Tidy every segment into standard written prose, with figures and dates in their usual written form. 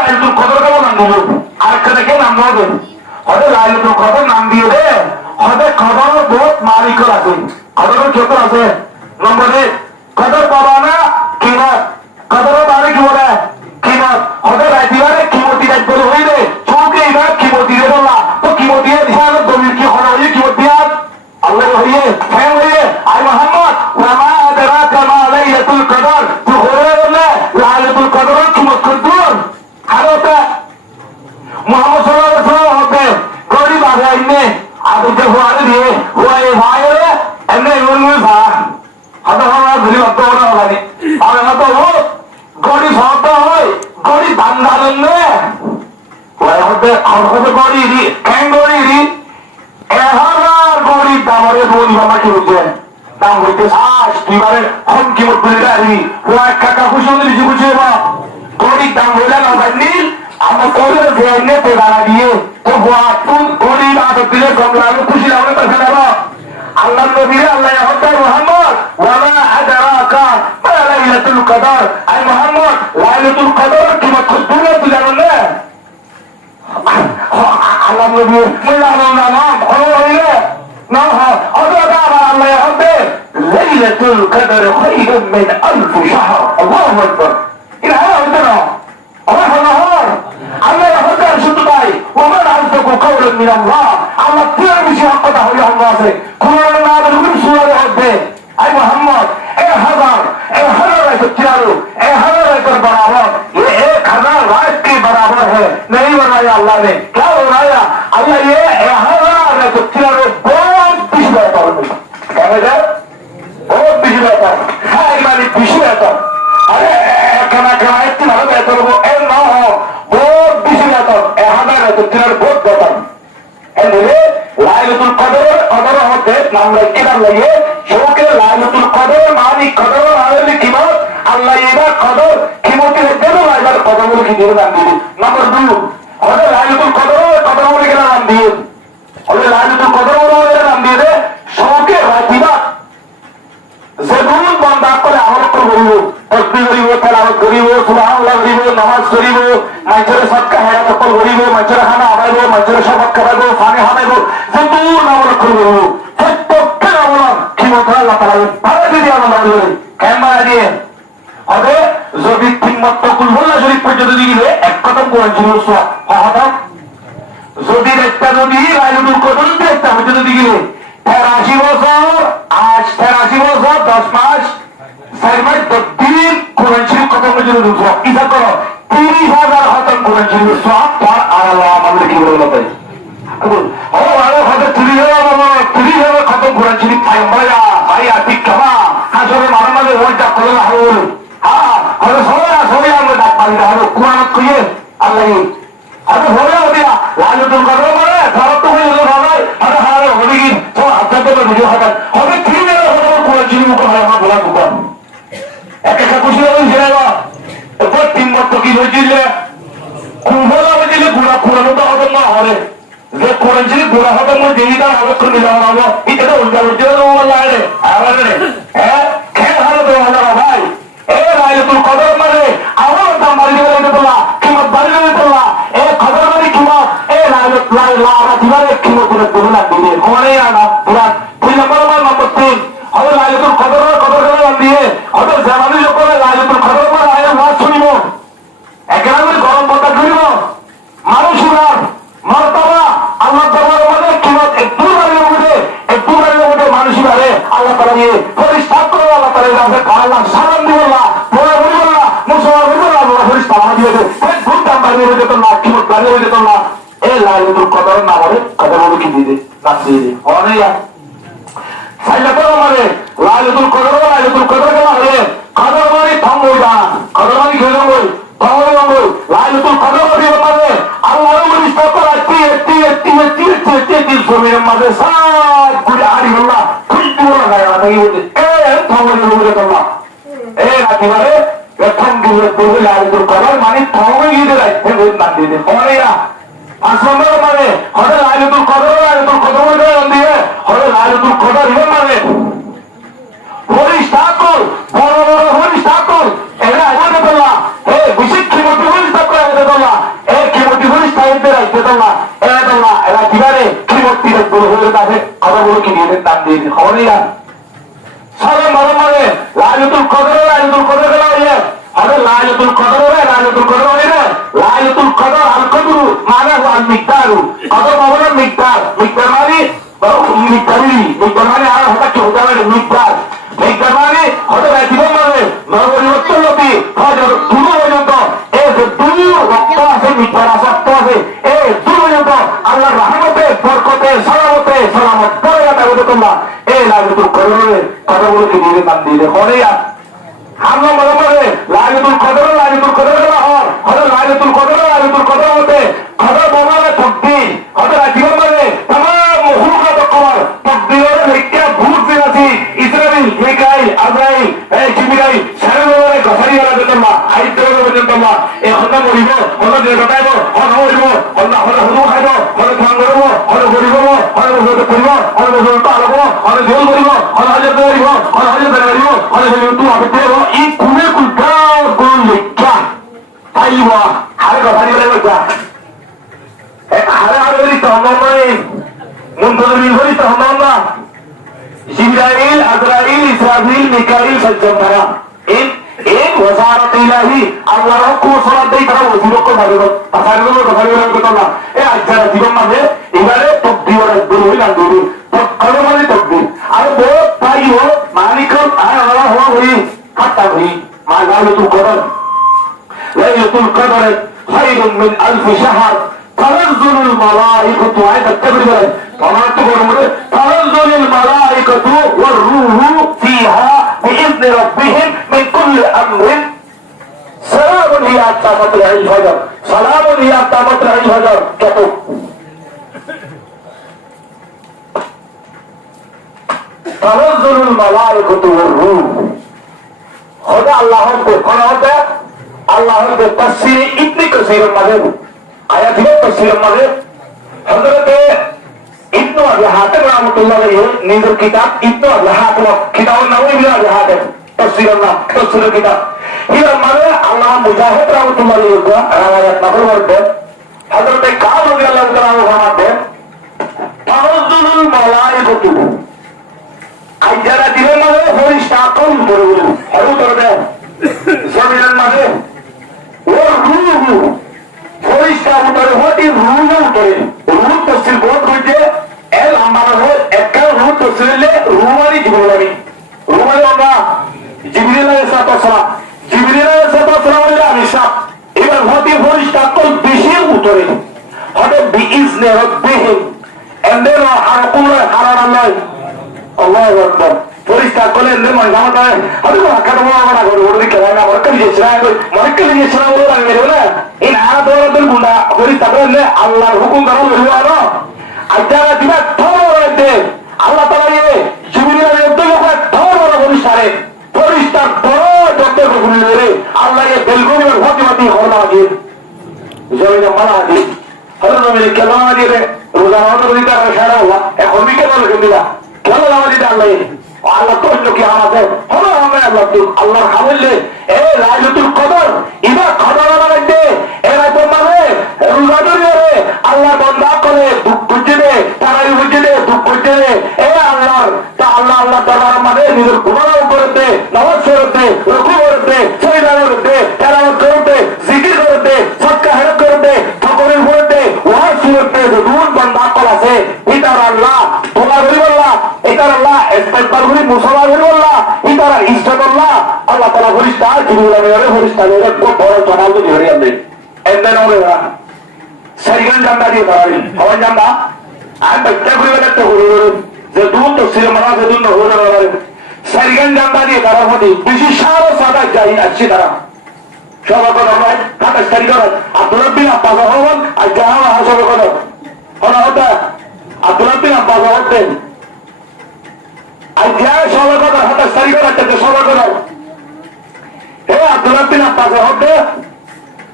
লাইলাতুল কদর কেমন নাম দিল আরেকটা দেখে নাম হবে হয়তো লাইলাতুল কদর নাম দিয়ে দে হয়তো কদর বহুত মালিক আছে কদর যত আছে নম্বরে কদর পাবা না কিমত কদর মানে কি বলে কিমত হয়তো রাইতিবারে কিমতি রাইত বলে হইলে চৌকে এবার কিমতি দিয়ে বললা তো কিমতি দিয়ে দিশার দলিল কি হলো হইলে কিমত দিয়া আল্লাহ হইয়ে ফ্যান হইয়ে আই মোহাম্মদ ওয়ামা আদরাকা মা লাইলাতুল কদর তো হয়ে বলে লাইলাতুল কদর কিমত করদুন আরোটা মোহাম্মদ সাল্লাল্লাহু আলাইহি ওয়াসাল্লাম হবে গরিব আগে আইনে আদুকে হুয়ারে দিয়ে হুয়ায়ে ভাইরে এমনি ইমনুল ভা হাদা হাওয়া ধরি অত ওরা লাগে আর হাতো গরিব হতো হয় গরিব বান্দালেন নে ওই হতে আর হতে গরিব কেন গরিব এহার গরিব দামরে বলি বাবা কি বুঝে দাম হইতে শ্বাস তুইবারে কম কি মত বলে দাঁড়ি হুয়া কাকা খুশি দিছি বুঝে বা গরিব দাম হইলে না জানি আমরা করে দেয়নে তে দাঁড়া দিয়ে তো হুয়া তুই গরিব আদর দিলে কম লাগে খুশি লাগে তো ফেলাবা আল্লাহ নবীরে আল্লাহ হতে মুহাম্মদ ওয়ামা আদরাকা মা লাইলাতুল কদর আই মুহাম্মদ লাইলাতুল কদর কি মত দুনিয়া তুই জানো না আল্লাহ নবী মুল্লাহ নাম হইলে না অদা আবার আল্লাহ হতে লাইলাতুল কদর খায়রুম মিন আলফ শাহর আল্লাহু আকবার ইলা হতে না আল্লাহ হতে শুধু তাই ওমান আলফাকু কাওলান মিন আল্লাহ আল্লাহ তির বেশি হক কথা হইলে আল্লাহ আছে কুরআন নামের হুকুম সূরা হতে আই মুহাম্মদ এ হাজার রাত চালু এ হাজার রাত বরাবর ये 1000 रात के बराबर है नहीं बनाया अल्लाह ने क्या बनाया अल्लाह ये 1000 रात चालू बहुत बेশি ব্যাপার क्या है बहुत বেশি ব্যাপার হ্যাঁ মানে বেশি ব্যাপার আরে কেনা একটু ভালো ব্যাপার হবো এর না বহুত বেশি ব্যাপার 1000 রাত চালু বহুত ব্যাপার এদিকে লাইলাতুল কদর হতে নাম রাখতে লাগে শোকে লাইলাতুল কদর মানে কদর মানে কিমত আল্লাহ এবার কদর কিমতের দেব লাইলাতুল কদর বলে কি দিয়ে নাম দিবেন নম্বর 2 হতে লাইলাতুল কদর বলে কি নাম দিয়ে হতে লাইলাতুল কদর বলে নাম দিয়ে দে শোকে রাতিবা যেগুন বন্ধা করে আমল করব তসবিহ করিব তেলাওয়াত করিব সুবহানাল্লাহ করিব নামাজ করিব মাইজরে সদকা হেরাত করিব মাইজরে খানা আবাইব মাইজরে শরবত খাওয়াইব পানি হামাইব যেগুন আমল করব প্রত্যেকটা আমল কিমত আল্লাহ তাআলা ভালো দিয়ে আমল করবে কেমন দিয়ে হবে যদি তিনমাত্র কুলহুল্লাহ শরীফ পর্যন্ত দিলে এক কদম কোরআন শরীফ হঠাৎ যদি একটা যদি লাইলাতুল কদর একটা পর্যন্ত দিলে 83 বছর আজ 83 বছর 10 মাস 4 মাস 10 দিন কোরআন শরীফ খতম করে দিল ইচ্ছা করো 30,000 খতম কোরআন শরীফ সব তার আল্লাহ আমাদের কি বলে বলতে ও আরে হয়তো 30,000 খতম কোরআন শরীফ পাই ভাইয়া ঠিক কাবা আসলে মারামারে ওইটা করে না হল হ্যাঁ হয়তো সবাই আমরা ডাক পাই না হলো কোরআন কইয়ে আল্লাহ আরে হলে ওদিয়া লাইলাতুল কদর মানে ধরো তো হয়ে গেল ভাই আরে হারে হলি কি তো আপনাদের ভিডিও হঠাৎ হবে কি না হলো কোরআন শরীফ মুখ হয় আমার বলা দোকান একটা খুশি হলো জেলা এরপর 3 বছর কি হয়েছিল কুমলা হয়েছিল গুড়া কুড়ানো তো হবে না হবে যে কোরআন শরীফ গুড়া হবে মনে যেটা হবে করে দিলাম আমরা এটা উল্টা উল্টা আল্লাহ রে আরে হ্যাঁ খেল হালো তো আল্লাহ ভাই এ লাইলাতুল কদর মানে আমার দাম বাড়ি দিতে বলা কিমত বাড়ি দিতে বলা এ কদর মানে কিমত এ লাইলাতুল দিবারে কিমত করে বলা দিলে ওরে না পুরা 2 নম্বর 3 হবে লাইলাতুল কদর নাম দিয়ে হবে জামানি লোকেরা লাইলাতুল কদর মানে আয়াত ওয়াজ শুনিব একেবারে গরম কথা করিব মানুষরা মারতাবা আল্লাহ দরবারে মানে কিমত একটু বাড়ির মধ্যে মানুষরা রে আল্লাহ তাআলা দিয়ে ফেরেশতা করে আল্লাহ তাআলা রাজে আল্লাহ সালাম দিবল্লাহ বড় বড় মুসলমান বড় বড় ফেরেশতা দিয়ে দে খুব দাম বাড়িয়ে হয়ে যেত না কিমত বাড়িয়ে হয়ে যেত না এই লাইলাতুল কদর নামে কদর বলে কি দিয়ে দে নাম দিয়ে দে অনেক সাইলাতুল মানে লাইলাতুল কদর কেলা হয়ে কদর মানে থামবই না কদর মানে কি হয়ে থামবই লাইলাতুল কদর মানে আল্লাহর ফেরেশতা করে এটি জমিনের মাঝে সব ঘুরে হারি আল্লাহ খুশি বলা যায় না এই বলে এ থামবই বলে তোমরা এ একেবারে প্রথম দিনে বলে লাইলাতুল কদর মানে থামবই গিয়ে রাখতে নাম দিয়ে দে অনেক আসমানের মানে হরে লাইলাতুল কদর বলে নাম দিয়ে হরে লাইলাতুল কদর মানে ফেরেশতা বড় বড় ফেরেশতা এরা আইতে তোলা হে বিশিষ্ট মতো ফেরেশতা করে আইতে তোলা খবরই না সালাম ভালো মানে লাইলাতুল কদর গেল হইলে আরে লাইলাতুল কদর হইলে লাইলাতুল কদর আল কদর মানে আল মিকদারু কদর মানে মিকদার মানে মিকদার মানে আর হঠাৎ কি হতে পারে মিকদার মানে হঠাৎ জীবন মানে নবপরিবর্তন লোকই হজর দুটো পর্যন্ত এই যে দুই রক্ত আছে মিকদার আসক্ত আছে এই দুই পর্যন্ত আল্লাহর রহমতে বরকতে সালামত পরে যাতে হতে তোমরা এই লাইলাতুল কদরের কথাগুলোকে দিলে কান দিলে হরেয়া আমরা মনে করে লাইলাতুল কদর হলো লাইলাতুল কদর হতে কদর বাবারে তকদির হতে জীবন মানে तमाम মখলুকাত কবর তকদিরের ভিতরে ভূত বিরাসি ইসরাইল মিকাইল আজরাইল জিবরাইল সারারে গফারি হলো জন্য আইতরে পর্যন্ত আমরা এই হন্না মরিব হলো যে ডকাইব হলো মরিব আল্লাহ হলো হুদু খাইব হলো ধান করব হলো গরিব হলো বসতে করিব হলো বসতে আলব হলো জল করিব হলো হাজার করিব হলো হাজার করিব হলো তুই আপনি এই কুনে কুলকাও কোন লিখা তাইবা হারে গফারি হলো যা হারে তহমনে মুনতজমিন হই তহমনা জিবরাইল আজরাইল ইসরাফিল মিকাইল সজ্জনরা एक वजारत इलाही अल्लाह को सलात দেই তারা ওজিরক ভাবে তাসারগুলো গফারি হলো কথা এই আজরা জীবন মানে এবারে তকদির দূর হই না দূর তকদির মানে তকদির আর বহুত পাইও মালিক আল্লাহ হই হাত্তা হই মা লাইলাতুল কদর খায়রুম মিন আলফ শাহর تنزل الملائكة عند التبرير وما تقولون تنزل الملائكة والروح فيها بإذن ربهم من كل أمر سلام هي حتى مطلع الفجر سلام هي حتى مطلع الفجر كتب تنزل الملائكة والروح خدا الله هذا الله تفسير ابن كثير المذهب आया थी तफसीर में हजरत इब्न अबी हातिम रहमतुल्लाह अलैहि निजर किताब इब्न अबी हातिम किताब नाम इब्न अबी हातिम तफसीर किताब ये माने अल्लाह मुजाहिद रहमतुल्लाह अलैहि का रिवायत नकल करते हजरत काब रज़ियल्लाहु तआला अन्हु फरमाते तनज़्ज़ुलुल मलाइकतु আইজারা দিলে মানে ফেরেশতা কম করে হরু করবে জমিনের মাঝে ওর রূহ ফরিস্তা উঠে হতে রুহ উঠে রুহ তফসির বহুত কইতে এল আমার হয় একটা রুহ তফসিলে রুমারি জীবনানি রুমারি আমরা জিবরিল আলাইহিস সালাম বলে আমি সাপ এবার হতে ফরিস্তা তো বেশি উঠে হতে বিইজনে রাব্বিহিম এন্ডের হারকুল হারানাল্লাহ আল্লাহু আকবার ফরিস্তা কলে এন্ডের মানে জামাতা আরে কাটা বড় করে ওরে কেন না মরকলি যেছরা বলে লাগে বলে এই না দরদের গুন্ডা ফরিস্তা বলে আল্লাহর হুকুম করো হলো আজারা দিবা থরতে আল্লাহ তাআলা এই জিবরিলের উদ্যোগে থর ফরিস্তা বড় ডক্টর বলে আল্লাহ এই বেলগুনি ফাতিমাতি হলো আগে জমিনে মালা দি হযরত নবী কেলাম দিয়ে রোজা রাখতে দিতে সারা হলো এখন বিকে বলে দিলা কেন নামাজ দিতে আল্লাহ তো কি আমাদের হলো আমরা আল্লাহর খাবলে এই লাইলাতুল কদর ইবা কদর মধ্যে এরা তো মানে রোজা ধরে আল্লাহ বান্দা করে দুঃখ বুঝে তারাই বুঝে দুঃখ বুঝে এই আল্লাহর তা আল্লাহ তাআলা মানে নিজের গুনাহ করতে নামাজ পড়তে রুকু করতে সিজদা করতে তেলাওয়াত করতে জিকির করতে সদকা হেরত করতে ফকরের করতে ওয়াজ করতে দুন বান্দা আছে ইতার আল্লাহ তোমার বলিল্লাহ ইতার আল্লাহ ইস্তেগফার করি মুসাফা বলিল্লাহ ইতার ইস্তাগফার আল্লাহ তাআলা ফরিস্তা জিবরিলের ফরিস্তা এর বড় জনাব ধরে আনবে এন্ডেন হবে সাইগান জানদা দিয়ে পারি হওয়া জানদা আর বাচ্চা করে একটা হলো যে দুন তো সির মারা যে দুন হলো সাইগান জানদা দিয়ে তারা হতে বেশি সারা সাদা যাই আছে তারা সবাই কথা নয় কাটা সাইগান আব্দুল্লাহ বিন আব্বাস হওয়ান আর জাহান হাসাবে কথা হলো হতা আব্দুল্লাহ বিন আব্বাস হতেন আইডিয়া সবাই কথা হতা সাইগান আছে সবাই কথা হে আব্দুল্লাহ বিন আব্বাস হতে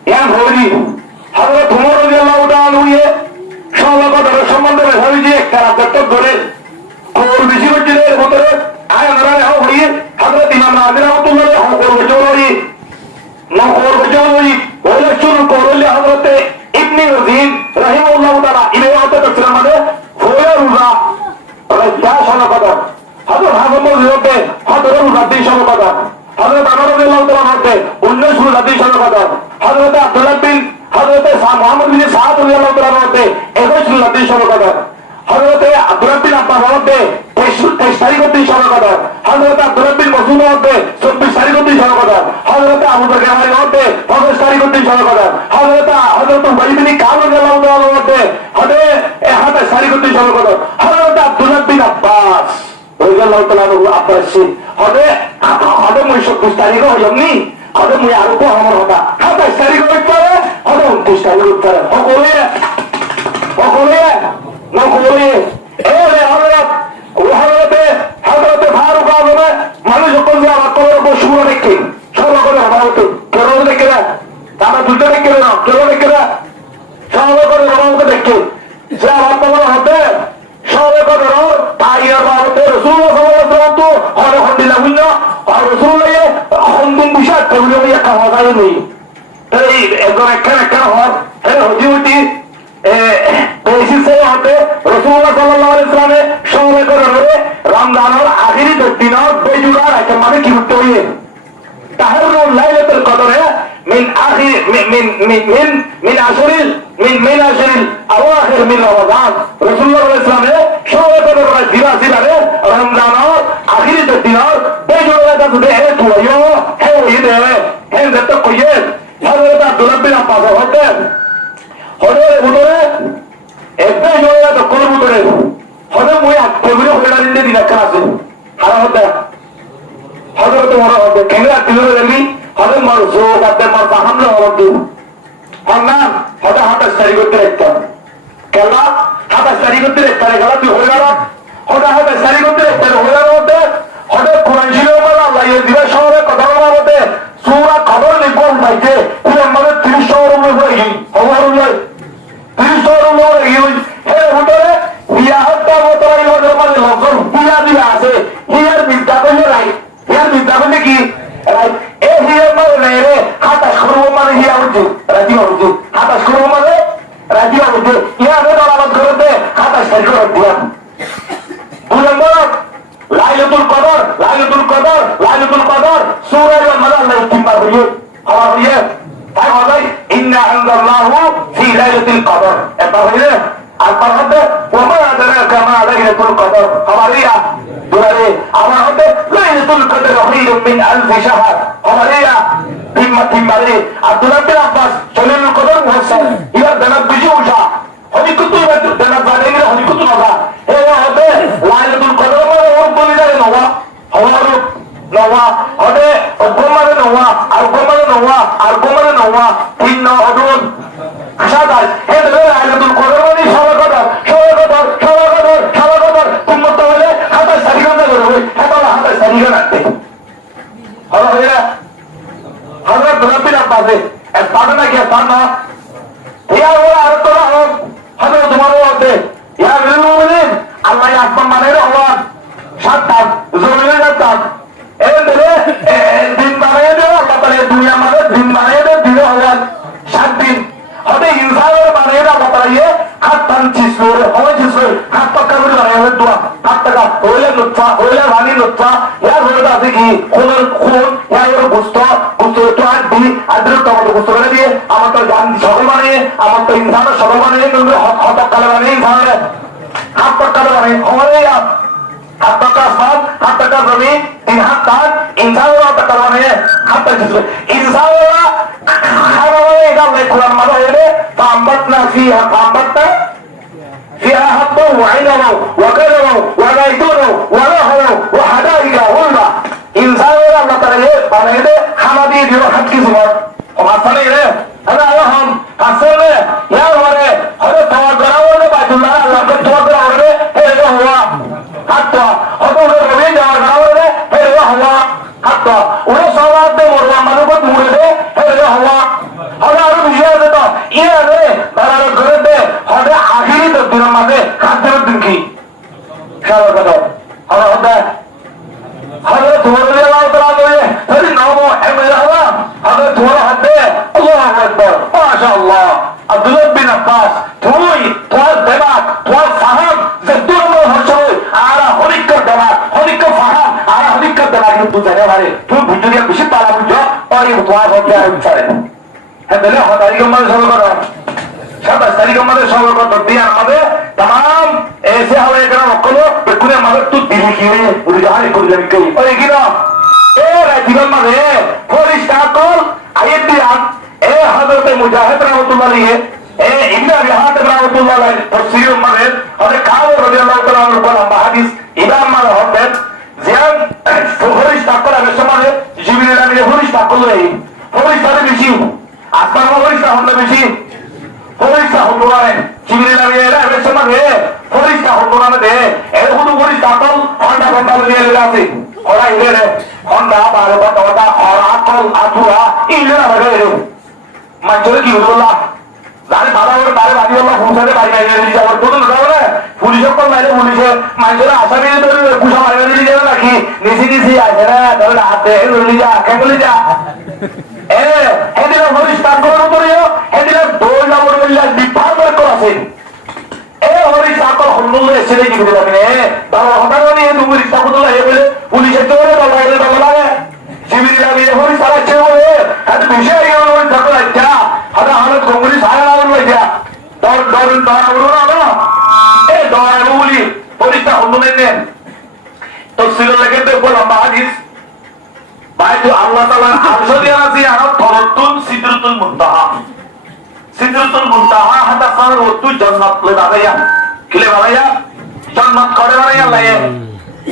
ইয়া হরি হযরত ওমর রাদিয়াল্লাহু তাআলা আনহু সবাই কথা সম্বন্ধে ভাবি যে একটা রাত ধরে কোর বেশি হচ্ছে এর ভিতরে আয় আমরা হই হযরত ইমাম আযম রাহমাতুল্লাহ আলাইহি কোর বেশি না কোর বেশি ওইলা শুরু করলে হযরত ইবনে ওয়াজিদ রাহিমাহুল্লাহ তাআলা ইমামত করছিলেন মানে ভোরে রোজা আর যা শোনা কথা হযরত মুহাম্মদ বিন সাদ রাদিয়াল্লাহু তাআলা মতে 21 সুন্নাতের সর্বকদর, হযরত আব্দুল্লাহ বিন আব্বাস মতে 23 তারিখের সর্বকদর, হযরত আব্দুল্লাহ বিন মাসউদ মতে 24 তারিখের সর্বকদর, হযরত আবু বকর মতে 25 তারিখের সর্বকদর, হযরত উবাই বিন কাব রাদিয়াল্লাহু তাআলা মতে 28 তারিখের সর্বকদর, হযরত আব্দুল্লাহ বিন আব্বাস রাদিয়াল্লাহু তাআলা আব্বাস হবে মই 24 তারিখে হয়নি, হবে মই আরো আমার কথা 27 তারিখ হইতে পারে, হবে 29 তারিখ হইতে পারে, সকলে নকলে এরে হযরতে ফারুক আযমে মানুষ যখন যে আমার কবর বসু দেখে সর্বকরে হতে কেন দেখে না, তারা দুটো দেখে না, কেন দেখে না, সর্বকরে হতে দেখে যে আমার কবর হতে সর্বকরে তাই হতে রাসূলুল্লাহ সাল্লাল্লাহু আলাইহি ওয়াসাল্লাম তো হরে হন্দিলা বুঝল আর রাসূলুল্লাহ হন্দিন বিষয় তেগুলো একটা হওয়াই নেই, তাই একদম একটা হওয়ার হজি রাসূলুল্লাহ সাল্লাল্লাহু আলাইহি ওয়াসাল্লামে সময় করে রমজানের আখিরি দিনের বেজুগার একটা মানে কি করতে হইবে তাহরুল লাইলাতুল কদরে মিন আখির মিন আশরিল আওয়াখির মিন রমাদান, রাসূলুল্লাহ সাল্লাল্লাহু আলাইহি ওয়াসাল্লামে সময় করে দিবাসিবারে রমজানের আখিরি দিনের বেজুগার যদি হে তুইও হে ইদে হে যত কইয়ে হযরত আব্দুল্লাহ বিন আব্বাস হরে বুদরে একটা জোড়া তো কোন বুদরে হরে মই আত্মগুলো হইলা দিতে দিলা কাছে হারা হতে হযরত ওমর হতে কেনরা দিলো লাগি হরে মার জোক আতে মার সামনে হতে হন্না হটা হটা সারি করতে রাখতা কেলা হটা সারি করতে রাখতা গেল তুই হইলা হটা হটা সারি করতে রাখতা হইলা হতে হরে কোরআন ছিল বলা আল্লাহ এই দিবা শহরে কথা বলা হতে সূরা খবর লিখুন পাইতে এই আমাদের 30 শহর উপরে হয়ে গই খবর হলো 30 শহর উপরে গই হে উঠরে বিয়া হত্যা মতরাই হলো মানে লক্ষণ বিয়া দিয়া আছে হিয়ার বিদ্যা কইলে রাই হিয়ার বিদ্যা কইলে কি রাই এই হিয়ার মানে রে হাতা শুরু মানে হিয়া উঠে রাজি উঠে হাতা শুরু মানে রাজি উঠে ইয়া রে আলাদা করতে হাতা সারি করে দিয়া বুঝলেন বল লাইলাতুল কদর সূরা আল-মাদা আল্লাহ তিনবার হইছে আমার হইছে তাই বলে ইন্না আনজালনাহু ফি লাইলাতুল কদর এটা হইছে আর পরতে ওমা আদরাকা মা লাইলাতুল কদর আমারিয়া দুরে আমার হতে লাইলাতুল কদর খায়রুম মিন আলফ শাহর আমারিয়া তিনবারে আব্দুল্লাহ বিন আব্বাস লাইলাতুল কদর বলছেন ইয়া দানা বিজি উঠা হদি কুতু দানা বাদে গেলে হদি কুতু না এ হতে লাইলাতুল কদর মানে ওর বলি যায় নওয়া হওয়ার নওয়া হতে গোমারে নওয়া আর গোমারে নওয়া তিন হদুন আশাদাস হে ধরে লাইলাতুল কদর মানে সবাই উম্মত হলে হাতে সারিগা করবে এটা হাতে সারিগা রাখতে হলো হইরা হযরত রাব্বিল আব্বাসে এক পাঠনা কি পাঠনা ইয়া ওরা আর তোরা হোক হযরত তোমারও হতে ইয়া মুমিনিন আল্লাহ আসমান মানে রহমান সাতটা জমিনে যাত্রা এই ধরে দিন বানায় দেও আল্লাহ তাআলা দুনিয়া মানে দিন বানায় দেও দিন হওয়ার 7 দিন হবে ইনসানের বানায় আল্লাহ তাআলা হাত টান চিসুর হয় চিসুর হাত পাকা করে বানায় দোয়া হাত টাকা হইলে লুৎফা হইলে রানী লুৎফা ইয়া হইলে আছে কি খুন ইয়া ওর গোশত তো আদি আদ্র তো গোশত করে দিয়ে আমার তো জান সকল বানিয়ে আমার তো ইনসানের সকল বানিয়ে কিন্তু হত কালে বানিয়ে ইনসানের হাত পাকা বানিয়ে হইলে হাত পাকা সাত হাত পাকা জমি তিন হাত তান ইনসানের হাত পাকা বানিয়ে হাত পাকা চিসুর ইনসানের হারাওয়ে এটা কোরআন মানা হইলে ফাম্বাতনা فيها حبه وعنبه وكرمه وزيتونه ونخله وحدائق غلبا انسان الله تعالى بنيده حمدي ديو حد کی زبان اور حسن ہے انا ہم حسن یا ہمارے ہر توقعوں نے بیت اللہ اللہ کے توقعوں نے ہے ہوا حتی اور وہ جواب نے ہے ہوا حتی وہ سوال دے مروا منوبت مرے ہے ہوا اور বিজয় দেতো ইয়া রে তারা করে দে হবে আখিরি দিনের মাঝে খাদ্যের দিন কি খেলা কথা হবে হবে হবে তোমার আল্লাহ তাআলা বলে তাই নাম এমন হওয়া হবে তোমার হাতে আল্লাহু আকবার মাশাআল্লাহ আব্দুল্লাহ বিন আব্বাস তুই তোর দেবা তোর ফাহাম যে দুর্বল হচ্ছে আর হরিক দেবা হরিক ফাহাম আর হরিক দেবা কিন্তু জানে পারে তুই ভিতরিয়া বেশি পালা বুঝো আর এই তোর হতে আর ছাড়ে হ্যাঁ তাহলে হতারি কমাল শুরু করো dia আমাদের tamam ऐसे হবে কেন রকম বেকুনে আমাদের তো দিলি কি রে বুঝি হারি করে যাবি কই ওই কি না এ রাজিবান মানে ফরিস্তা কল আয়াত দিয়া এ হযরত মুজাহিদ রাহমাতুল্লাহ আলাইহি এ ইবনে আবি হাতিম রাহমাতুল্লাহ আলাইহি তাফসীর মানে হযরত কাব রাদিয়াল্লাহু তাআলা আনহু বলেন হাদিস ইমাম মানে হতেন জিয়ান ফরিস্তা কল আমি সমাজে জিবরিল আমিনে ফরিস্তা কল এই ফরিস্তা বেশি আসমান ফরিস্তা হলো বেশি ফরিস্তা হলো না জিবরিল আমিনে এরা সমাজে ফরিস্তা হলো না দে এর কোনো ফরিস্তা কল ঘন্টা ঘন্টা নিয়ে আছে ওরা ইলে ঘন্টা 12 ঘন্টা ওরা কল আতুরা ইলে না লাগে মাঝে কি বললা যারে বাধা করে তারে বাদি আল্লাহ পৌঁছাতে পারি না এই যাওয়ার কোনো না বলে পুলিশের কোন মাইলে পুলিশে মাঝে আসামি ধরে পুষা মাইলে দিয়ে যাবে নাকি নিসি আসে না ধরে হাতে ধরে যা কেবলি যা এ এদিকে পুলিশ কাজ করার উত্তরেও এদিকে দৌড় না বলে বিভাগ করে আছে এ হরি সাকল হুল্লুল এসে কি করে যাবে বাবা হঠাৎ করে এই দুমুরি সাকল লাগে বলে পুলিশের তোরে বলাইলে লাগে জিবির লাগে হরি সারা ছেড়ে এত বিষয় গেল ওই সাকল আচ্ছা হাতে হালত গঙ্গুলি সারা লাগল লাগা দর দর দর উড়ো না এ দর বলি পরিষ্কার হুল্লুল নেন তফসিল লাগে তো লম্বা হাদিস বাইতু আল্লাহ তাআলা আরশ দিয়া আছে আর তরতুন সিদরাতুল মুনতাহা সিদরাতুল মুনতাহা হাতা সার ওতু জান্নাত লে বাগায়া কিলে বাগায়া জান্নাত করে বাগায়া লাগে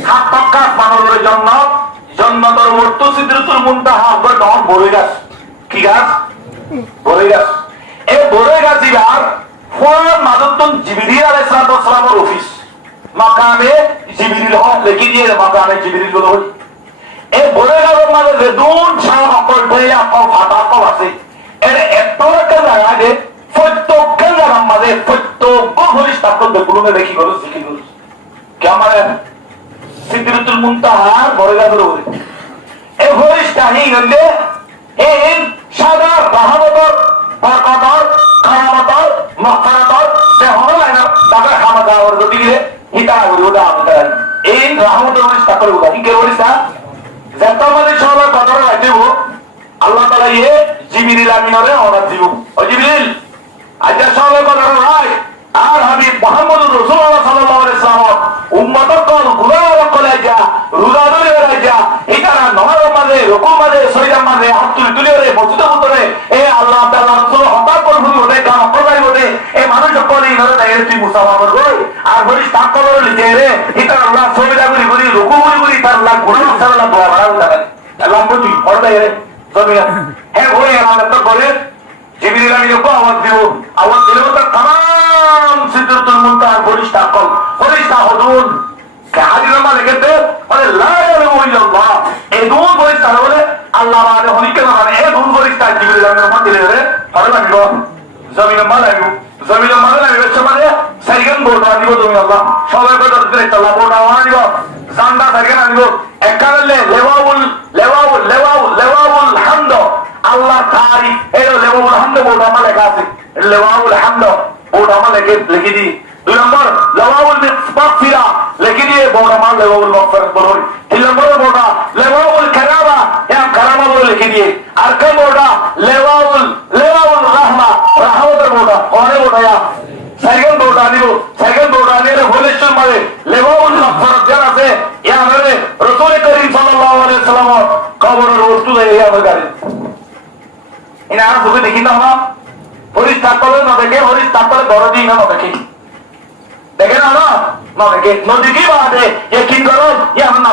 হাত পাক্কা বানরের জান্নাত জান্নাতের ওতু সিদরাতুল মুনতাহা বড় বড় গাছ কি গাছ বড় গাছ এই বড় গাছই আর ফোন মাদতুন জিবরিল আলাইহিস সালামের অফিস মাকামে জিবরিল হক লিখি দিয়ে মাকামে জিবরিল বলো এই বড় গাছের মাঝে যে দুন ছায়া অকল ধইলা অকল ফাটা অকল আছে এর এত একটা জায়গা যে প্রত্যেকটা জায়গার মাঝে প্রত্যেক হরিস তাকল দেখুনে দেখি করো শিখি করো কি আমারে সিদরাতুল মুনতাহা বড় গাছের উপরে এই হরিস তাহি গলে এই সাদা রাহমতর বরকতর কারামতর মাগফিরাতর যে হলো না দাদা খামাদা ওর দিকে হিতা ওটা আমরা এই রাহমতর হরিস তাকল ওটা কি হরিস তা যত মানে সবার কথা রাখব আল্লাহ তাআলা ইয়ে জিবরিল আমিনরে অর্ডার দিব ও জিবরিল আজকে সবার কথা রাখ আর হাবিব মুহাম্মদুর রাসূলুল্লাহ সাল্লাল্লাহু আলাইহি ওয়াসাল্লাম উম্মতর কল গুনাহ কলে যা রোজা ধরে রাজা এটারা নমাজ মাঝে রুকু মাঝে সজদা মাঝে হাত তুলে রে মসজিদ ভিতরে এ আল্লাহ তাআলা রাসূল হঠাৎ করে বলে কাম করাই বলে এ মানুষ কলি নরে তাই তুই মুসাফা করবি আর বলিস তাকল লিখে রে এটা আল্লাহ সজদা করি রুকু করি তার আল্লাহ গুনাহ সাল্লাল্লাহ দোয়া করা উঠা আল্লাহ বুঝি পড়ে রে জমিয়া হে ওই আল্লাহ তো বলে জিবরিল আমিন কো আওয়াজ দিলে তো तमाम সিদরাতুল মুনতাহা ফরিস্তা কল ফরিস্তা হুদুন কাদির মানে কেতে আরে লা ইলাহা ইল্লাল্লাহ এই দুন ফরিস্তা বলে আল্লাহ মানে হনিকে মানে এই দুন ফরিস্তা জিবরিল আমিন মত দিলে রে আরে লাগলো জমিনে মালাইও সমানে সাইগান বলবা দিব তুমি আল্লাহ সবাই কথা দিলে আল্লাহ বলবা আনিব জান্ডা সাইগান আনিব একালে লেওয়াউল হামদ আল্লাহ তারিফ এই লেওয়াউল হামদ বলবা মালাইকা আছে লেওয়াউল হামদ বলবা মালাইকে লিখে দি দুই নম্বর লেওয়াউল মাগফিরা লিখে দিয়ে বলবা মাল লেওয়াউল মাগফিরাত বলুন তিন নম্বর বলবা লেওয়াউল কারামা কারামা বলে লিখে দিয়ে আর কে বলবা লেওয়াউল রাহমা রাহমতের বলবা কোনে বলবা সাইকেল বলবা দিব সাইকেল বলবা নিয়ে ভোলেশ্বর মারে লেওয়াউল মাগফিরাত জানা আছে ইয়া মানে রাসূল করিম সাল্লাল্লাহু আলাইহি ওয়াসাল্লাম কবরের বস্তু এই আমার গাড়ি ইনা আর বুঝে দেখি না হরিস তাকলে না দেখে হরিস তাকলে দরদি না দেখে দেখে না না দেখে নদী কি বাদে ইকিন করো ইয়া না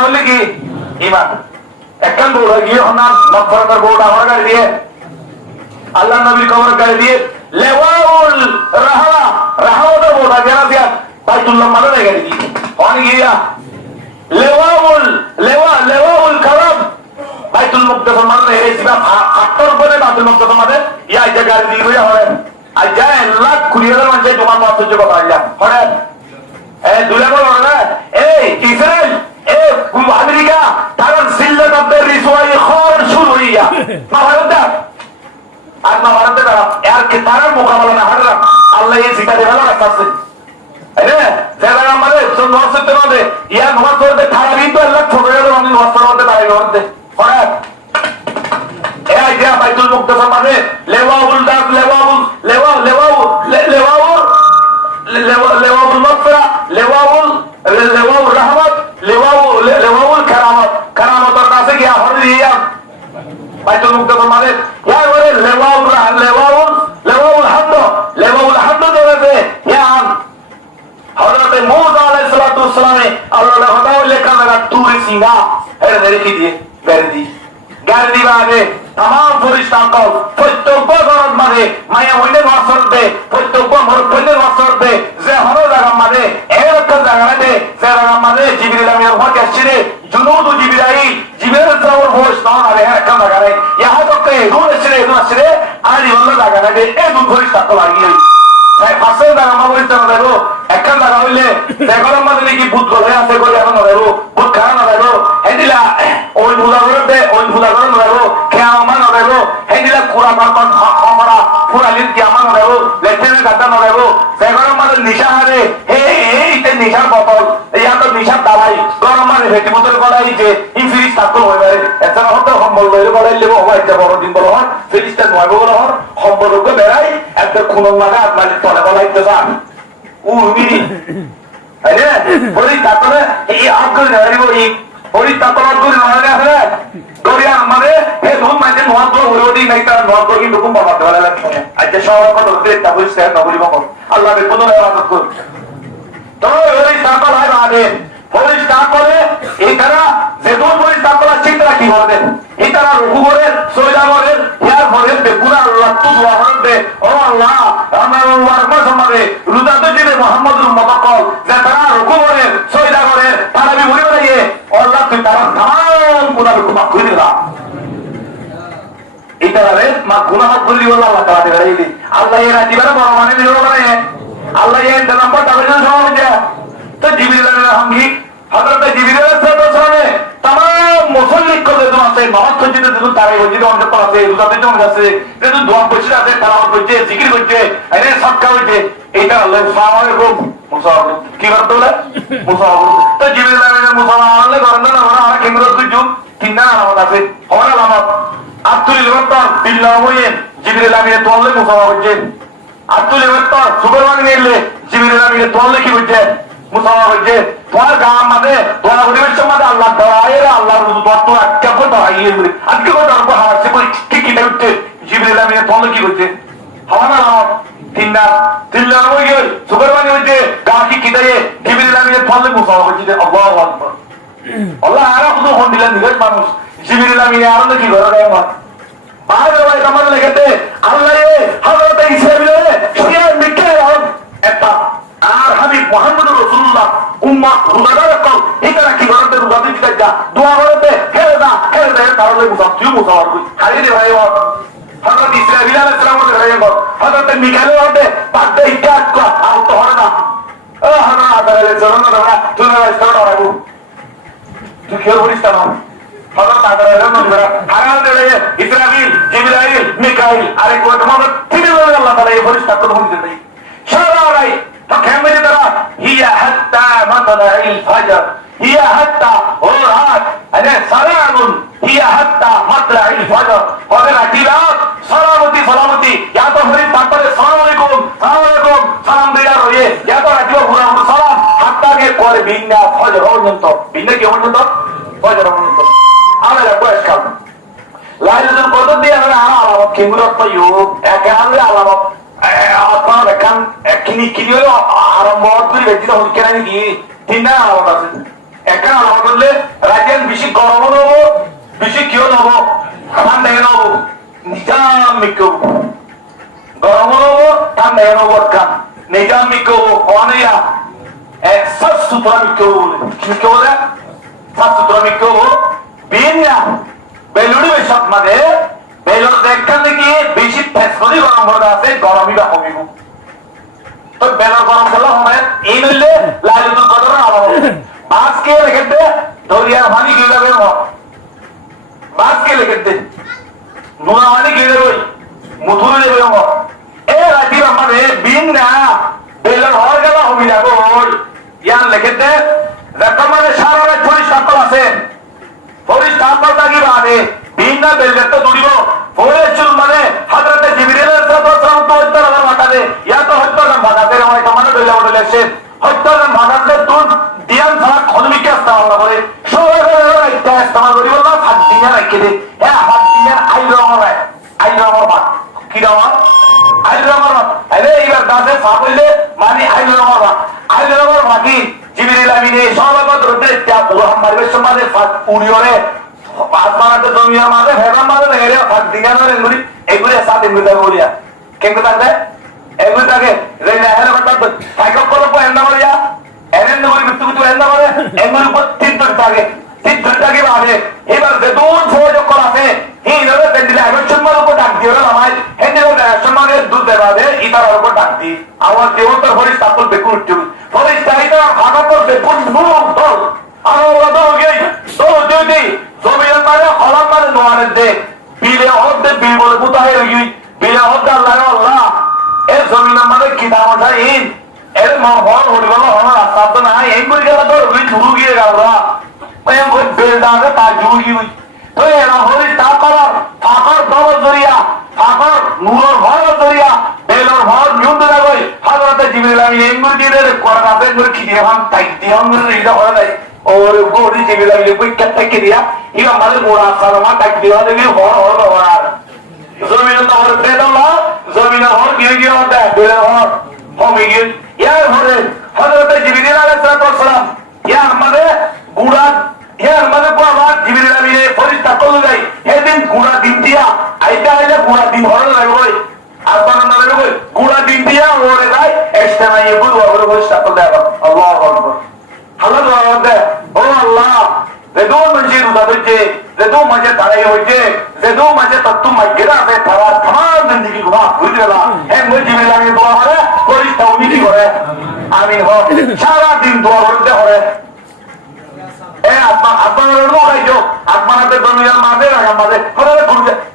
বললি কি ঈমান একখান বড় গিয়ে হনার মাগফিরাতের বড় আমার গাড়ি দিয়ে আল্লাহ নবীর কবর গাড়ি দিয়ে লেওয়াউল রাহমতের বড় জানা দিয়া বাইতুল্লাহ মানে গাড়ি দিয়ে অনেক গিয়া লেওয়াউল কারাম বাইতুল মুকদ্দাস মানে এই জিবা ফাটর বলে বাইতুল মুকদ্দাস মানে ইয়া এই গাড়ি দিয়ে হইয়া হয় আজ যায় লাখ কুড়িয়ে মানে তোমার মাত্র যে কথা আইয়া হয় এই দুলা বল না এই ইসরায়েল এই আমেরিকা তারা সিল্লাত আব্দের রিসওয়াই খর শুরু হইয়া না ভারতটা আর না ভারতটা আর কি তারা মোকাবেলা না হারা আল্লাহ এই জিবারে ভালো রাখছে আরে যারা আমাদের নরসতে হবে ইয়া নামাজ পড়তে তারাবিন তো আল্লাহ ছোট গেল আমি নামাজ পড়তে তারাবি পড়তে হয় এই আইডিয়া বাইতুল মুকদ্দাস মানে লেওয়াউল নয় আল্লাহ কথা হইলে কানাডা তুই সিঙ্গা এটা রেখে দিয়ে গাড়ি দিবা আগে তাম ফরিস্তা কল প্রত্যেক গরত মাঝে মায়া হইলে মাসরতে প্রত্যেক মরদ হইলে মাসরতে যে হলো জায়গা মাঝে এরকম জায়গা দে যে জায়গা মাঝে জিবরিল আমিনের হক আসছে জুনুদু জিবরাইল জিবরিল সাওর হোস নাও আরে এরকম জায়গা রে ইহা তো কে রুল আসছে আরি হলো জায়গা দে এই দুই ফরিস্তা কল লাগিয়ে ফাঁসে জায়গা মাবরিস্তা না দেবো একখান জায়গা হইলে দেখলাম মাঝে নাকি বুধ গলে আছে করে এখন না দেবো বুধ খাওয়া না দেবো হেদিলা ওই ভুলা করে দে ওই ভুলা করে না দেবো খেয়া মা না দেবো হেদিলা কুড়া মারমান খামরা পুরা লিন কি আমার না দেবো লেটেনে গাদা না দেবো দেখলাম মাঝে নিশা হারে এইতে নিশার বোতল ইয়া তো নিশার দাবাই গরম মাঝে ভেটি বোতল গলাই যে ই ফ্রিজ থাকতো হয়ে যায় এছাড়া হয়তো সম্বল লইলে গলাই লেবো হওয়াই যে বড় দিন বলো হন ফ্রিজটা নয় বলো হন সম্বলকে বেড়াই একটা খুনন লাগা আপনার তলে গলাইতে যান উর্মিনি আরে বলি তারপরে এই আগ্রহ নেব এই বলি তারপর আগ্রহ নয় আছে গরিয়া মানে হে ধুম মানে নোয়া তো ওরদি নাই তার নোয়া তো কিন্তু কোন বাবা দেওয়া লাগছে আজকে সবার কথা হতে তা বলি স্যার না বলি বাবা আল্লাহ বে কোন ইবাদত কর তো ওই তারপর হয় বাদে বলি তারপরে এই তারা যে দোল বলি তারপর চিন্তা কি হবে এই তারা রুকু করে সজদা করে ইয়ার করে বেকুরা আল্লাহ তো দোয়া করবে ও আল্লাহ আমরা ওয়ারমা সমারে রুদাতে দিলে মুহাম্মদুর মুতাকাল যে তারা রুকু করে সজদা করে তারা বি বলি বলে আল্লাহ তুই তারা তাম গুনাহ ক্ষমা করে দিলা এই তারা রে মা গুনাহ করলি বলে আল্লাহ তাআলা দেখাই দি আল্লাহ এর দিবারে বড় মানে দিল মানে আল্লাহ এর নাম্বার তাবে সব যা তো জিবরিল আলাইহিস সালাম কি হযরত জিবরিল আলাইহিস সালাম तमाम मुसल्लिक को देदो আছে নামাজ পড়তে দেদো তারে ওই অন্য তো আছে রোজাতে যেমন আছে দেদো দোয়া পড়ছে আছে তেলাওয়াত করছে জিকির করছে আরে সদকা করছে এটা আল্লাহ আসসালামু আলাইকুম মুসাফির কি করতে বলে মুসাফির তো জিবরিল আলাইহিস মুসাফির আল্লাহ করেন না ওরা আর কেন্দ্র দুজন তিনটা আলামত আছে ওরা আলামত আব্দুল ইমাম বিল্লাহ হইয়েন জিবরিল আলাইহিস তো আল্লাহ মুসাফির করছে আব্দুল ইমাম সুবহান নিলে জিবরিল আলাইহিস তো আল্লাহ কি করছে মুসাফির করছে তোমার গাম মানে তোমার পরিবেশের মধ্যে আল্লাহ দয়ায়ের আল্লাহর দত্ত আটকা করে দাঁড়িয়ে বলে আটকা করে দাঁড়াবো হাসছে বলে ঠিক কিনা উঠছে জিবরিল আমিনের তলে কি করছে হওয়া না তিনটা হয়ে গেল সুবহান হইছে গা কি কিদায়ে জিবরিল আমিনের তলে মুসাফির করছে আল্লাহু আকবার আল্লাহ আর শুধু ফোন দিলেন নিগত মানুষ জিবরিল আমিনের আর কি করে দেয় মা বাইরে ভাই আমার লেগেতে আল্লাহ হযরত ঈসা বিলে শিয়া মিটে একটা আর হাবিব মুহাম্মদুর রাসূলুল্লাহ উম্মাহ রুদাদার কল এটা কি করতে রুদাদি দিতে যা দোয়া করতে হেরে দে তাহলে মুসাফির কই হারিয়ে দে ভাই হযরত ইসরাঈল আলাইহিস সালাম এর রায় গো হযরত মিকাইল ওতে বাদে ইতিহাস কো আর তো হয় না ও হযরত আদারে জরন দাও তুই না স্টার্ট হরাবো তুই খেল করিস না হযরত আদারে জরন দাও হারাল দে ইসরাঈল জিবরাইল মিকাইল আরে কো তোমার তিনজন আল্লাহ তাআলা এই ফরিস্তা তো হইতে দেই সারা রাই তো কেমনে তারা হিয়া হাত্তা মাতলাইল ফজর হিয়া হাত্তা ও রাত আরে সালামুন হিয়া হাত্তা মাতলাইল ফজর ওদের আকিরাত সালামতি ইয়া তো হরি তারপরে সালাম আলাইকুম সালাম দিয়া রয়ে ইয়া তো রাখিও পুরা সালাম হাত্তা কে করে বিন্না ফজর পর্যন্ত বিন্না কি পর্যন্ত ফজর পর্যন্ত আমরা বয়স কাল লাইলাতুল কদর দিয়ে আমরা আলামত কিমুরত পাইও একে আলে আলামত আপনার এখন একখিনি কিনি হলো আরম্ভ করে ব্যক্তিটা হচ্ছে না কি তিনটা আলামত আছে একটা আলামত করলে রাজ্যের বেশি গরম হবো বেশি কিয় হবো ঠান্ডা হেন হবো নিজামিক গরম হবো ঠান্ডা হেন হবো কান নিজামিক হবো অনেয়া সাফ সুতরা মিক বলে কি বলে সাফ সুতরা মিক হবো বিনিয়া বেলুড়ি বেশক মানে বেলুর দেখখান থেকে বেশি ফেসলি গরম হতে আছে গরমই বা কমিব তো বেলর গরম করলে হয় এই নইলে লাইলাতুল কদর আলাদা বাস কে রেখে দে দরিয়ার পানি গিয়ে যাবে বাস কে রেখে দে নোনা পানি গিয়ে যাবে মুথুরে যাবে এ রাজিব আমাদের বিন না বেলর হওয়ার গেল হবি যাবো ইয়ান রেখে দে রকমানে সারা রাত পরিষ্কার আছে পরিষ্কার থাকি বাদে বিনা বেলগত দুড়িব ফোরেচুল মানে হযরত জিবরিল আলাইহিস সালাম তো উত্তর মাথাতে ইয়া তো হত্তরন ভাগাতে রয় কামানে বেলা উঠলে সে হত্তরন ভাগাতে তুন দিয়ান সারা খনমিকে ইস্তেমাল করে সবাই একটা ইস্তেমাল করি বললা হাত দিনা রাখি দে হ্যাঁ হাত দিনা আইরমর ভাত কি রমর আইরমর আরে এবার দাসে ফাবইলে মানে আইরমর ভাত বাকি জিবরিল আমিনে সহবত রতে ত্যাগ মুহাম্মদের সমাজে ফাত উড়িয়রে আসমানাতে জমিয়ার মাঝে ভেদার মাঝে নেরে ফাত দিগানোর এগুলি সাথে মিলে বলিয়া কেমন থাকে এগুলি থাকে যে নেহের কথা ফাইক করব এন্না বলিয়া এরেন নবী বিট্টু এন্না বলে এগুলি উপর তিন থাকে তিনটাকে ভাবে এবার যে দূর সহযোগ করা আছে এই নবে দিলে আগে সম্মানের উপর ডাক দিও না আমায় হেন্দিলে সম্মানের দুধ দেবাবে ইতার উপর ডাক দি আমার দেবতার হরিশ তাপল বেকুর উঠতে হরিশ তাইটা ভাগা করবে কোন মুখ দল আমার তো গই তো যদি জমির মানে হলাম মানে নোয়ানের দে বিলে হতে বিল বলে কোথায় গই বিলে হতে আল্লাহ আল্লাহ এর জমিন মানে কি দাম আছে এর মহল হরি বলা হলো রাস্তা তো না এই করে গেল তো ওই শুরু গিয়ে গেল yang gue beda ke tajui tuh yang horis takar takar dawar zuriya takar nuror bhar zuriya belor bhar nyund na goi hazrat jibril ami engur dire koran ase engur ki dire ham tai di ham engur ida hora dai और गोरी जिबरिल ami कोई क्या के दिया इवा माले मोरा सारा tai दिया दे hor hor hora जमीन ना हर बेदला जमीन हर गिर होता है बेल हर हम गिर यार हरे hazrat jibril alaihissalam या हमारे गुड़ा यार মানে বাবা জিবরিল আমিনে ফরিস্তা কল যাই এদিন গুড়া দিন দিয়া আইতা আইলে গুড়া দিন হরে লাগে ওই আসমান না লাগে ওই গুড়া দিন দিয়া ওরে যায় ইস্তেমা ইবুদ ওরে ফরিস্তা কল দেয় আল্লাহু আকবার হালাল ওরে ও আল্লাহ যেদো মঞ্জির উদাবে যেদো মজে তারাই হইছে যেদো মজে তত্তু মাইগেরা আছে তারা तमाम জিন্দেগি গুনাহ হই গেলা হে জিবরিল আমিনে দোয়া করে ফরিস্তা উনি কি করে আমিন হ সারা দিন দোয়া করতে হয় আপনাদের জমির মাঝে রাখা মাঝে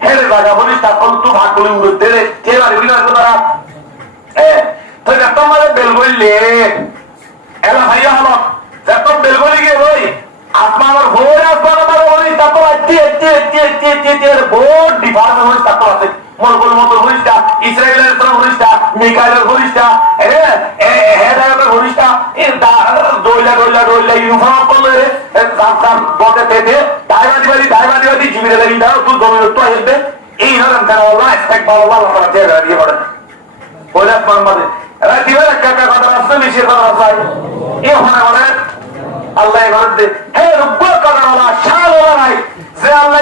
হেরে রাখা বলিস তারপর তো ভাগ করে উড়তে কে বাড়ি তারা তো যত মাঝে বেল বললে এলা ভাইয়া হলো যত বেল বলি গিয়ে বই আপনার ভোরে আপনার বলিস তারপর বহুত ডিপার্টমেন্ট হইস তারপর আছে মলবল মতো হইসটা ইসরায়েলের হইসটা মিকাইলের হইসটা হেদায়তের হইসটা ডইলা ইউনিফর্ম করলে বলতে পেতে দায়বাদী জীবিত লাগি দাও তুই জমির তো আসবে এই রকম কেন আল্লাহ এক্সপেক্ট বাবা আল্লাহ দিয়ে করে বলে আপনার মাঝে এরা দিবে একটা কথা রাস্তা মিশিয়ে কথা রাস্তায় এ ওখানে বলে আল্লাহ ঘরে হে রুব্বুল কদর আল্লাহ শাহ বলা নাই যে আল্লাহ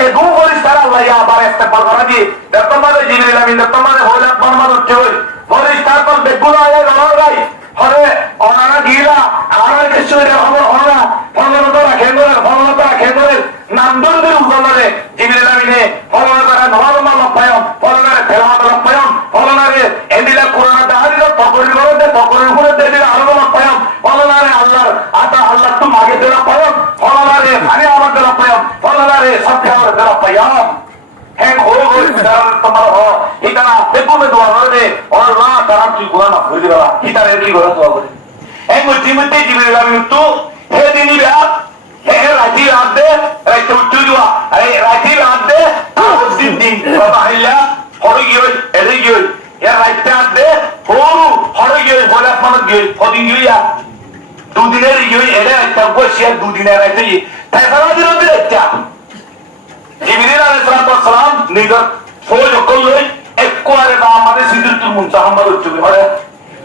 এই দু বলিস তারা আল্লাহ আবার ইস্তেগফার করা দিয়ে তোমাদের জিবরিল আমিন তোমাদের হলে আপনার মাঝে উঠতে হই বলিস তারপর বেগুনা আয় রওনা গাই হরে অনানা গিলা আর কিছু হবে অনা ফলনতা খেন্দরে নাম দরদের উজলরে জিবরিল আমিনে ফলনতা নরমাল পায়ম ফলনরে ফেলামাত পায়ম ফলনরে এন্ডিলা কোরআন দাহারির তকরির উপরে দেদির আরো পায়ম ফলনরে আল্লাহর আতা আল্লাহ তো মাগে দেলা পায়ম ফলনরে ভানি আমার দেলা পায়ম ফলনরে সত্যর দেলা পায়ম হ্যাঁ হো তোমার হ ইতারা বেকুমে দোয়া করে আল্লাহ তারা তুই গুনাহ মাফ করে দিবা ইতারা কি করে দোয়া করে এই মুতিমতে জিবরিল আমিন তো হে দিনী রাত হে রাতি রাত দে রাতে উঠু দিবা এই রাতি রাত দে দিন দিন বাবা হাইলা হরে গিয়ে এরে গিয়ে এ রাতে রাত দে হরু হরে গিয়ে বলে আপনার গিয়ে হদিন গিয়া দুদিনের গিয়ে এরে একটা বসিয়া দুদিনের রাতে তাই সারা দিন দিলে একটা জিবরিল আলাইহিস সালাম নিজের সহযোগ করলেন একবারে আমাদের সিদরাতুল মুনতাহা উঠতে হবে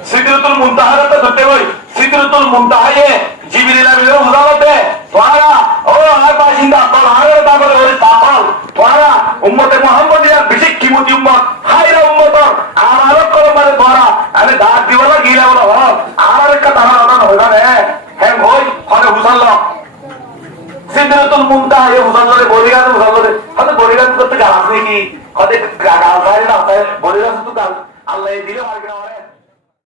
সিদরাতুল মুনতাহার তো ধরতে হয় সিদরাতুল মুনতাহায়ে জিবরিল আমিনের উদালতে তোরা ও আর বাসিন্দা কল হারে তারপরে ওরে তাকল তোরা উম্মতে মুহাম্মদিয়ার বিশেষ কিমতি উম্মত খায়রা উম্মত আর কলমারে তোরা আরে দাঁত দিওয়ালা গিলা বলা হ আর একটা তারা না হইবা রে হ্যাঁ ভাই হরে হুসাল্লাহ সিদরাতুল মুনতাহা এ হুসাল্লাহরে বলিগান হুসাল্লাহরে হতে বলিগান করতে জানাস নাকি হতে গাল যায় না বলিগান তো আল্লাহ দিলে আর